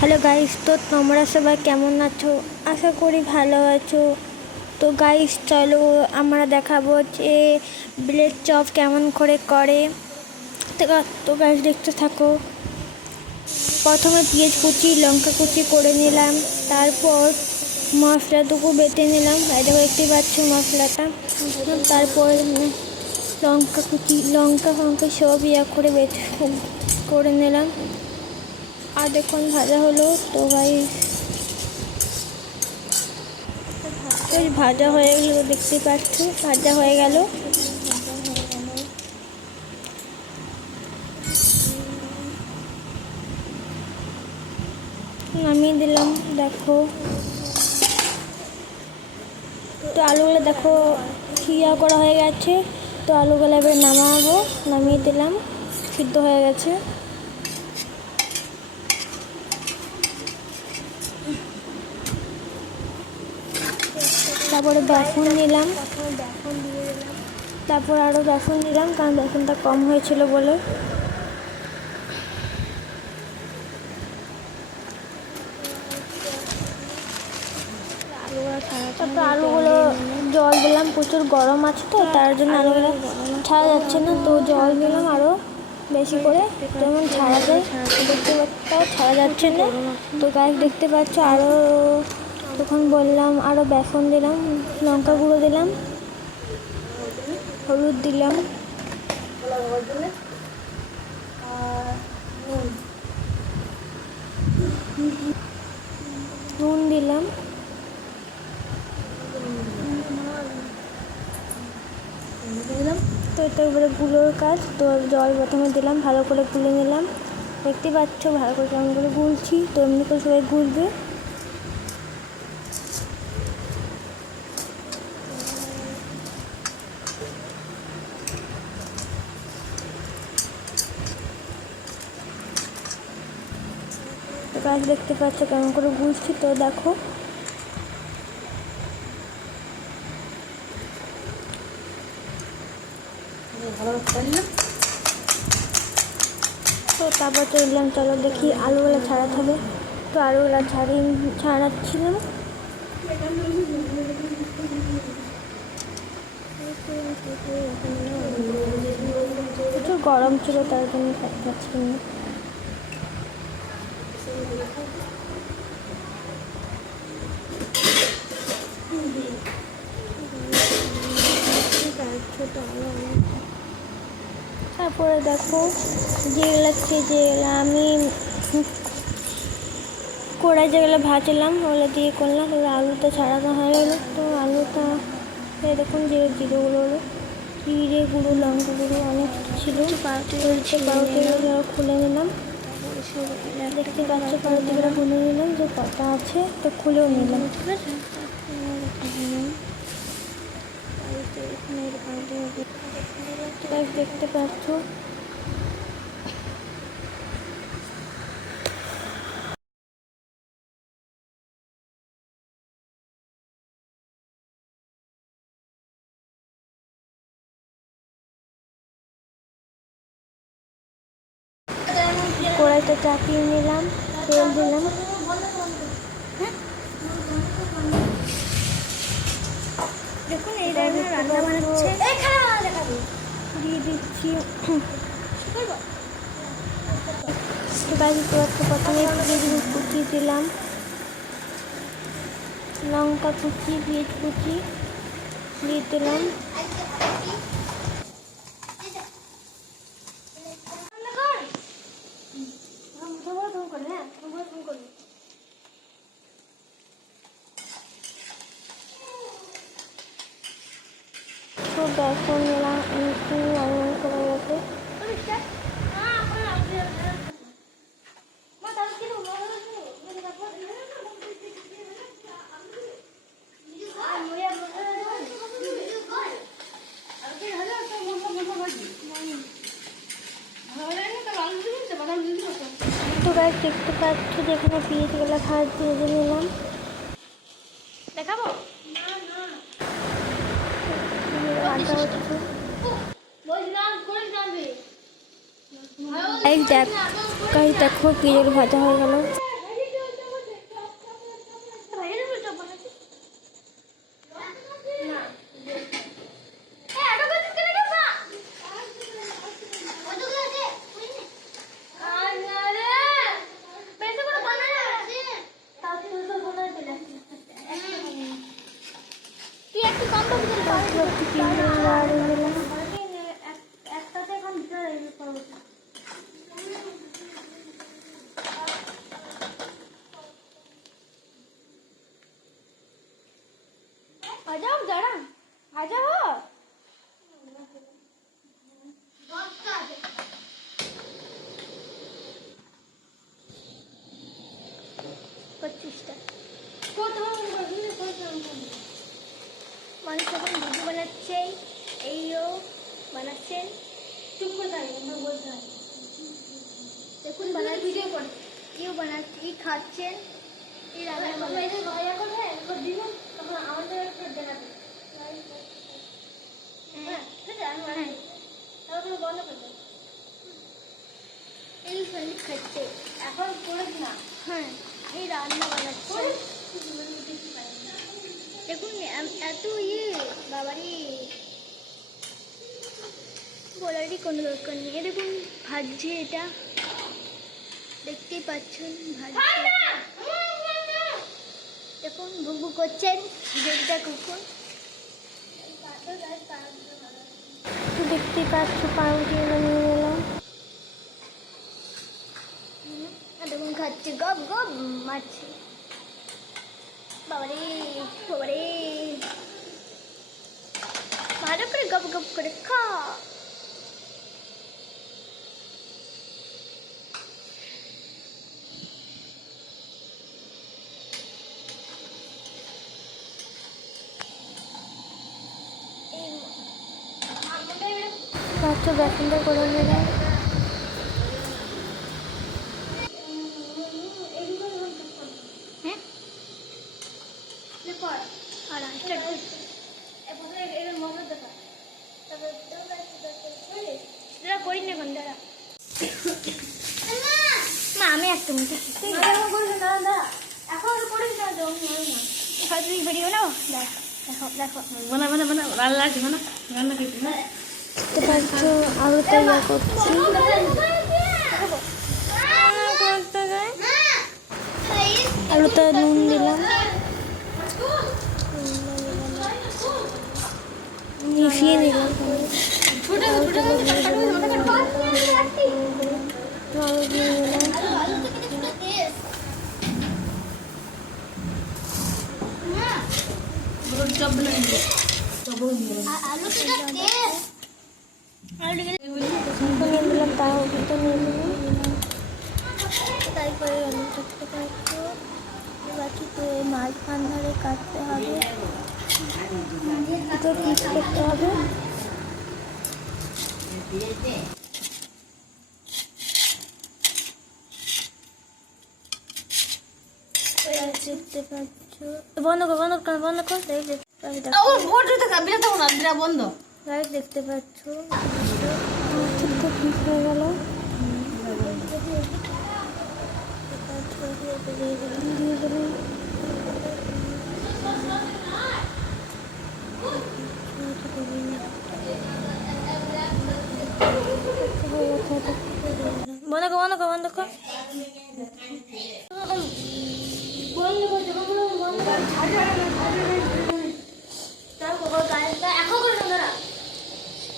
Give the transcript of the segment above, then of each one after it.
Hello guys, তো তোমরা সবাই কেমন আছো? আশা করি ভালো আছো। তো গাইস চলো আমরা দেখাবো যে ব্রেড চপ কেমন করে করে। তো গাইস দেখতে থাকো। প্রথমে পেঁয়াজ কুচি লঙ্কা কুচি করে নিলাম, তারপর মশলাটুকু বেটে নিলাম। এটা দেখতে পাচ্ছ মশলাটা। তারপর লঙ্কা কুচি লঙ্কা সব করে বেটে করে নিলাম। আর দেখুন ভাজা হলো। তো গাইস ভাজা হয়ে গেল, দেখতে পাচ্ছ ভাজা হয়ে গেল। নামিয়ে দিলাম। দেখো তো আলুগুলো দেখো খিয়া করা হয়ে গেছে। তো আলুগুলো এবার নামাবো। নামিয়ে দিলাম, সিদ্ধ হয়ে গেছে। তারপরে বেসন নিলাম, তারপর আরও বেসন নিলাম, কারণ বেসনটা কম হয়েছিল বলে। তারপর আলুগুলো জল দিলাম, প্রচুর গরম আছে তো তার জন্য আলুগুলো ছাড়া যাচ্ছে না। তো জল দিলাম আরও বেশি করে, যেমন ছাড়া যায়। দেখতে পাচ্ছ ছাড়া যাচ্ছে না। তো গাছ দেখতে পাচ্ছ আরও, তখন বললাম আরও বেসন দিলাম, লঙ্কা গুঁড়ো দিলাম, হলুদ দিলাম, নুন দিলাম। তো এটা এবারে গুলোর কাজ। তো জল প্রথমে দিলাম, ভালো করে গুলে নিলাম। দেখতে পাচ্ছ ভালো করে কেমন করে গুলছি। তো এমনি করে সবাই গুলবে। তো গাছ দেখতে পাচ্ছ কেমন করে গুলছি। তো দেখো তো তারপর চললাম, চলো দেখি আলুগুলো ছাড়াতে হবে। তো আলুগুলো ছাড়াচ্ছিলাম। প্রচুর গরম ছিল তার জন্য ছাড়াচ্ছি না। তারপরে দেখো যেগুলো আমি কড়াই যেগুলো ভাজলাম ওগুলো দিয়ে করলাম। তারপরে আলুটা ছাড়ানো হয়ে গেলো। তো আলুটা দেখুন জিরে গুঁড়ো লঙ্কা গুঁড়ো অনেক ছিল। পাউরুটিগুলো খুলে নিলাম। দেখতে পাচ্ছ পাউরুটিগুলো খুলে নিলাম, যে কটা আছে তো খুলেও নিলাম। দেখতে পাচ্ছ কড়াইটা চাপিয়ে নিলাম, তেল দিলাম। দেখুন এই রান্না বানাচ্ছে, দিয়ে দিচ্ছি। প্রথমে পেঁয়াজ কুচি দিলাম, লঙ্কা কুচি, পেঁয়াজ কুচি দিয়ে দিলাম। তো বেসন নিলাম, একটু লাল করে গেছে। তো গাছ দেখতে পাচ্ছ যেখানে পেঁয়াজগুলো দিয়ে নিলাম। দেখাবো দেখো পেঁয়াজ ভাজা হয়ে গেল। ভাজা হোক, দাঁড়া ভাজা হোক। মানুষ এখন ভিডিও বানাচ্ছে, এইও বানাচ্ছেন। চুপ করে দাঁড়িয়ে বলতে হয়। দেখুন ভিডিও করে কেউ বানাচ্ছে, কি খাচ্ছেন, এই রান্না ভাজা করবে দিবেন, তখন আমাদের দেখাবে। বন্ধ করবে এই খাচ্ছে এখন করে না। হ্যাঁ, এই রান্না বানাচ্ছে। দেখুন এত বাবারি বলারই কোনো দরকার নেই। দেখুন ভাজছে, এটা দেখতেই পাচ্ছেন ভাজছে। দেখুন ভুকু করছেন যেটা কুকুর, দেখতেই পাচ্ছ। পাউরুটি এলো নিয়ে গেলাম। দেখুন খাচ্ছে, গপ গপ মারছে। বাবারে বাবারে, ভালো করে গপ গপ করে খা। বাচ্চা ব্যাসনটা করে নিলাম। আমি একটা মিনিট এখন করিস না, তুমি ভিডিও নাও। দেখো দেখো আলু তৈরি করছি। আলুতে নুন দিলাম, মিশিয়ে নিলাম। তারপরে বাকিতে মাঝখান ধরে কাটতে হবে, দুটো পিস করতে হবে। দেখতে পাচ্ছ, বন্ধ কর বন্ধ কর বন্ধ কর। বন্ধ দেখতে পাচ্ছ ঠিকঠাক পিস হয়ে গেল। দিয়ে দিলাম। বন্ধ কর বন্ধ কর বন্ধ কর।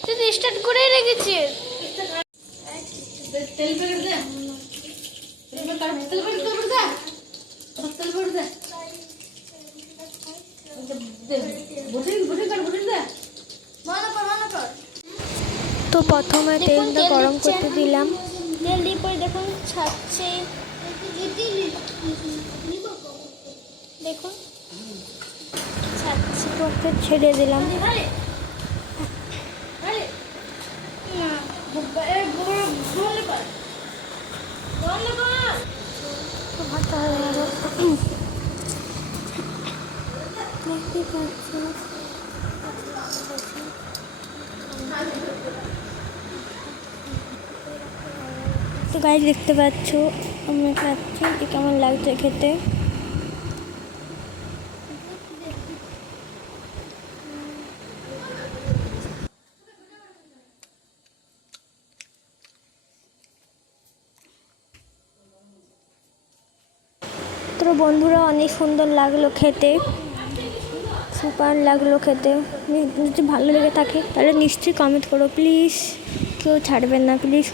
তুই স্টার্ট করে রেখেছিস। তেল প্যাকেট দে, তো প্রথমে তেলটা গরম করতে দিলাম। তেল দিয়ে পরে দেখুন ছাড়ছে, দেখুন ছাড়ছে, ওকে ছেড়ে দিলাম। ভাতটা হয়ে গেল। দেখতে পাচ্ছ তো গাইস, দেখতে পাচ্ছ আমি খাচ্ছি, কেমন লাগছে খেতে। তো বন্ধুরা অনেক সুন্দর লাগলো খেতে, সুপার লাগলো খেতে। যদি ভালো লেগে থাকে তাহলে নিশ্চয়ই কমেন্ট করো প্লিজ, কেউ ছাড়বেন না প্লিজ।